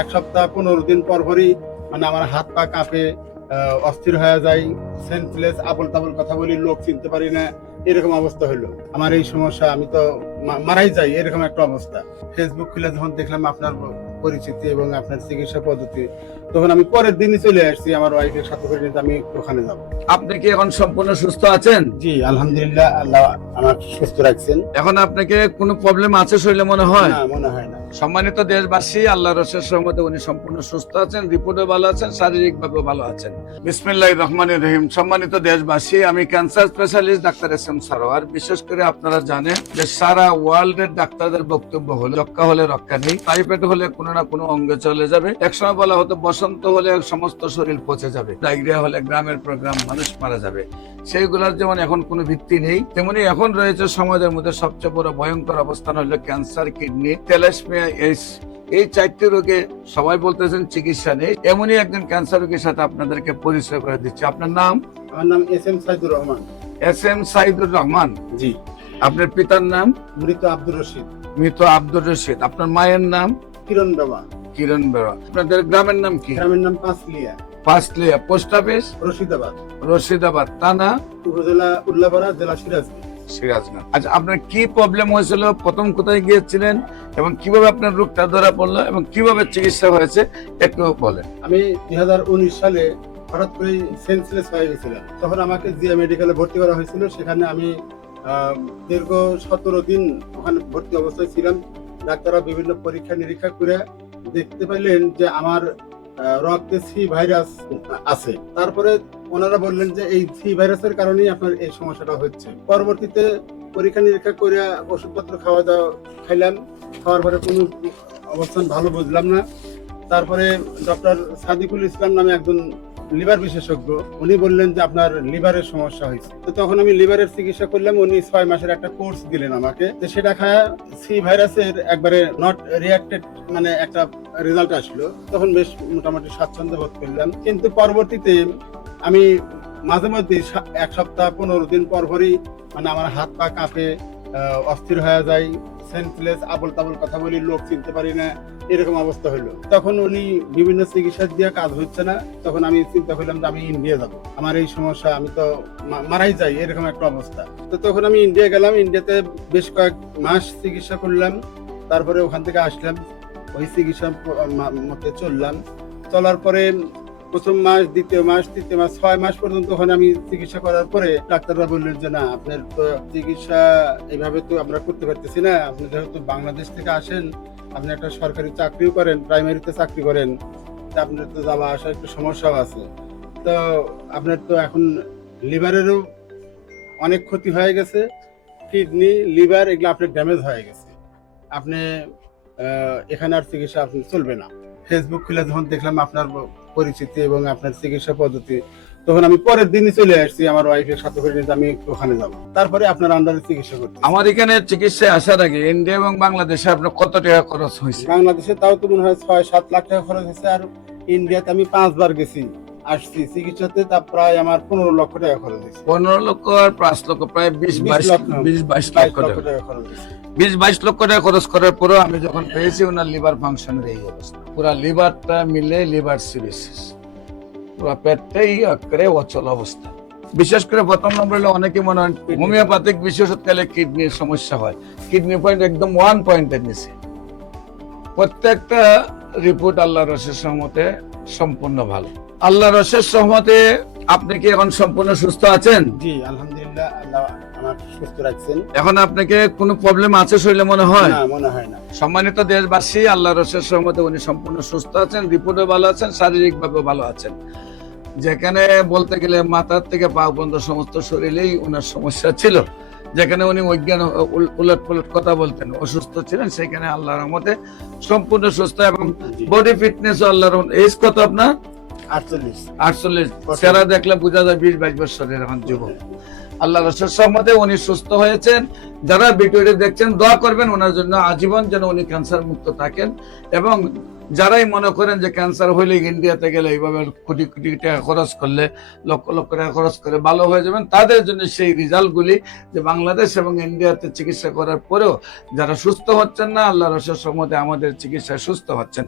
এক সপ্তাহ 15 দিন পর পরই মানে আমার হাত পা কাঁপে, অস্থির হয়ে যায়, সেন্সলেস, আবল তাবল কথা বলি, লোক চিনতে পারি না, এরকম অবস্থা হলো। আমার এই সমস্যা, আমি তো মারাই যাই, এরকম একটা অবস্থা। ফেসবুক খুলে যখন দেখলাম আপনার পরিচিতি এবং আপনার চিকিৎসা পদ্ধতি, তখন আমি পরের দিনই চলে আসছি আমার ওয়াইফের সাথে করে নিতে, আমি ওখানে যাব। আপনি কি এখন সম্পূর্ণ সুস্থ আছেন? জি আলহামদুলিল্লাহ, আল্লাহ আমার সুস্থ রাখছেন। এখন আপনাকে কোনো প্রবলেম আছে শরীরে মনে হয়? না, মনে হয় না। সম্মানিত দেশবাসী, আল্লাহর অশেষ রহমতে উনি সম্পূর্ণ সুস্থ আছেন, রিপোর্টে ভালো আছেন, শারীরিক ভাবে ভালো আছেন। বিসমিল্লাহির রহমানির রহিম। সম্মানিত দেশবাসী, আমি cancer specialist doctor SM. Sarwar. বিশেষ করে আপনারা জানেন যে সারা ওয়ার্ল্ড এর ডাক্তারদের বক্তব্য হলো রক্ষা হলে রক্ষা নেই, টাইফয়েড হলে কোনো না কোনো অঙ্গে চলে যাবে, একসময় বলা হতো বসন্ত হলে সমস্ত শরীর পচে যাবে, ডায়রিয়া হলে গ্রামের পর গ্রাম মানুষ মারা যাবে। সেইগুলোর যেমন এখন কোনো ভিত্তি নেই, তেমনি এখন রয়েছে সমাজের মধ্যে সবচেয়ে বড় ভয়ঙ্কর অবস্থান হলো ক্যান্সার, কিডনি, থ্যালাসেমিয়া, এইডস। এই 4টি রোগে সবাই বলতেছেন চিকিৎসা নেই। এমনই একজন ক্যান্সার রোগীর সাথে আপনাদেরকে পরিচয় করে দিচ্ছি। আপনার নাম? আমার নাম এস.এম. সাইদুর রহমান। এস.এম. সাইদুর রহমান। জি। আপনার পিতার নাম? মৃত আব্দুর রশিদ। মৃত আব্দুর রশিদ। আপনার মায়ের নাম? কিরণ বাবা। কিরণ বেরা। আপনাদের গ্রামের নাম কি? গ্রামের নাম পাঁচলিয়া। পাঁচলিয়া। Post office? রশিদাবাদ। রশিদাবাদ। থানা? উপজেলা উল্লাপাড়া, জেলা সিরাজগঞ্জ। সিরাজগঞ্জ। আচ্ছা, আপনার কি প্রবলেম হয়েছিল, প্রথম কোথায় গিয়েছিলেন এবং কিভাবে আপনার রোগটা ধরা পড়লো এবং কিভাবে চিকিৎসা হয়েছে একটু বলেন। আমি 2019 সালে হঠাৎ করে সেন্সলেস হয়ে গেছিলাম। তখন আমাকে জিয়া মেডিকেলে ভর্তি করা হয়েছিল। সেখানে আমি দীর্ঘ 17 দিন ওখানে ভর্তি অবস্থায় ছিলাম। ডাক্তাররা বিভিন্ন পরীক্ষা নিরীক্ষা করে দেখতে পাইলেন যে আমার রক্তে সি ভাইরাস আছে। তারপরে ওনারা বললেন যে এই সি ভাইরাসের কারণেই আপনার এই সমস্যাটা হচ্ছে। পরবর্তীতে পরীক্ষা নিরীক্ষা করে ওষুধপত্র খাইলাম। খাওয়ার পরে কোনো অবস্থান ভালো বুঝলাম না। তারপরে ডক্টর সাদিকুল ইসলাম নামে একজন লিভার বিশেষজ্ঞ, উনি বললেন যে আপনার লিভারের সমস্যা হয়েছে। তো তখন আমি লিভারের চিকিৎসা করলাম। উনি 6 মাসের একটা কোর্স দিলেন আমাকে। তো সেটা খায় সি ভাইরাসের একবারে নট রিয়াক্টেড মানে একটা রেজাল্ট আসলো। তখন বেশ মোটামুটি স্বাচ্ছন্দ্য বোধ করলাম। কিন্তু পরবর্তীতে আমি মাঝে মধ্যে 1 সপ্তাহ 15 দিন পর পরই মানে আমার হাত পা কাঁপে, অস্থির হয়ে যায়, সেন্সলেস, আবল তাবল কথা বলি, লোক চিনতে পারি না, এরকম অবস্থা হলো। তখন উনি বিভিন্ন চিকিৎসা দিয়ে কাজ হচ্ছে না। তখন আমি চিন্তা করলাম যে আমি ইন্ডিয়া যাব, আমার এই সমস্যা, আমি তো মারাই যাই, এরকম একটা অবস্থা। তো তখন আমি ইন্ডিয়া গেলাম। ইন্ডিয়াতে বেশ কয়েক মাস চিকিৎসা করলাম। তারপরে ওখান থেকে আসলাম, ওই চিকিৎসা মতে চললাম। চলার পরে প্রথম মাস, দ্বিতীয় মাস, তৃতীয় মাস, 6 মাস পর্যন্ত ওখানে আমি চিকিৎসা করার পরে ডাক্তাররা বললেন যে না, আপনার তো চিকিৎসা এইভাবে তো আমরা করতে পারতেছি না। আপনি যেহেতু বাংলাদেশ থেকে আসেন, আপনি একটা সরকারি চাকরিও করেন, প্রাইমারিতে চাকরি করেন, তা আপনার তো যাওয়া আসা একটু সমস্যাও আছে। তো আপনার তো এখন লিভারেরও অনেক ক্ষতি হয়ে গেছে, কিডনি, লিভার এগুলো আপনার ড্যামেজ হয়ে গেছে। আপনি এখানে আর চিকিৎসা আপনি চলবে না। ফেসবুক খুলে যখন দেখলাম আপনার পরিচিতি এবং আপনার চিকিৎসা পদ্ধতি, তখন আমি পরের দিনই চলে আসছি আমার ওয়াইফের সাথে করে নিতে, আমি ওখানে যাব। তারপরে আপনার আন্ডারে চিকিৎসা করতে। আমার এখানে চিকিৎসায় আসার আগে ইন্ডিয়া এবং বাংলাদেশে আপনার কত টাকা খরচ হয়েছে? বাংলাদেশে তাও তো মনে হয় 6-7 লাখ টাকা খরচ হয়েছে। আর ইন্ডিয়াতে আমি 5 বার গেছি, আসছি চিকিৎসাতে, তা প্রায় আমার 15 লক্ষ টাকা খরচ হয়েছে। 15 লক্ষ আর 5 লক্ষ, প্রায় 20-22 লক্ষ টাকা খরচ হয়েছে। 20-22 লক্ষ টাকা খরচ করার পরেও আমি যখন পেয়েছি ওনার লিভার ফাংশনের এই অবস্থা, পুরো লিভারটা মিলে লিভার সিরোসিস, পুরো পেটটাই একেবারে অচল অবস্থা। বিশেষ করে প্রথম নম্বর হলো অনেকে মনে হয় হোমিওপ্যাথিক বিশেষ ওষুধ খেলে কিডনির সমস্যা হয়। কিডনি পয়েন্ট একদম 1 পয়েন্টের নিচে। প্রত্যেকটা রিপোর্ট আল্লাহর অশেষ রহমতে সম্পূর্ণ ভালো। আল্লাহর অশেষ রহমতে আপনি কি এখন সম্পূর্ণ সুস্থ আছেন? জি আলহামদুলিল্লাহ, আল্লাহ আমার সুস্থ রাখছেন। এখন আপনাকে কোনো প্রবলেম আছে শরীরে মনে হয়? না, মনে হয় না। সম্মানিত দেশবাসী, আল্লাহর অশেষ রহমতে উনি সম্পূর্ণ সুস্থ আছেন, রিপোর্টে ভালো আছেন, শারীরিক ভাবে ভালো আছেন। যেখানে বলতে গেলে মাথার থেকে পা পর্যন্ত সমস্ত শরীরেই ওনার সমস্যা ছিল, যেখানে উনি অজ্ঞান উলট পালট কথা বলতেন, অসুস্থ ছিলেন, সেখানে আল্লাহর রহমতে সম্পূর্ণ সুস্থ এবং বডি ফিটনেস আল্লাহর রহমতে। এজ কত আপনার? 48। সেরা দেখলে বোঝা যায় 20-22 বছরের এখন যুবক। আল্লাহর অশেষ রহমতে উনি সুস্থ হয়েছেন। যারা ভিডিওটি দেখছেন দোয়া করবেন ওনার জন্য, আজীবন যেন উনি ক্যান্সার মুক্ত থাকেন। এবং যারাই মনে করেন যে ক্যান্সার হইলে ইন্ডিয়াতে গেলে এইভাবে কোটি কোটি টাকা খরচ করলে, লক্ষ লক্ষ টাকা খরচ করে ভালো হয়ে যাবেন, তাদের জন্য সেই রেজাল্টগুলি যে বাংলাদেশ এবং ইন্ডিয়াতে চিকিৎসা করার পরেও যারা সুস্থ হচ্ছেন না, আল্লাহর অশেষ রহমতে আমাদের চিকিৎসায় সুস্থ হচ্ছেন।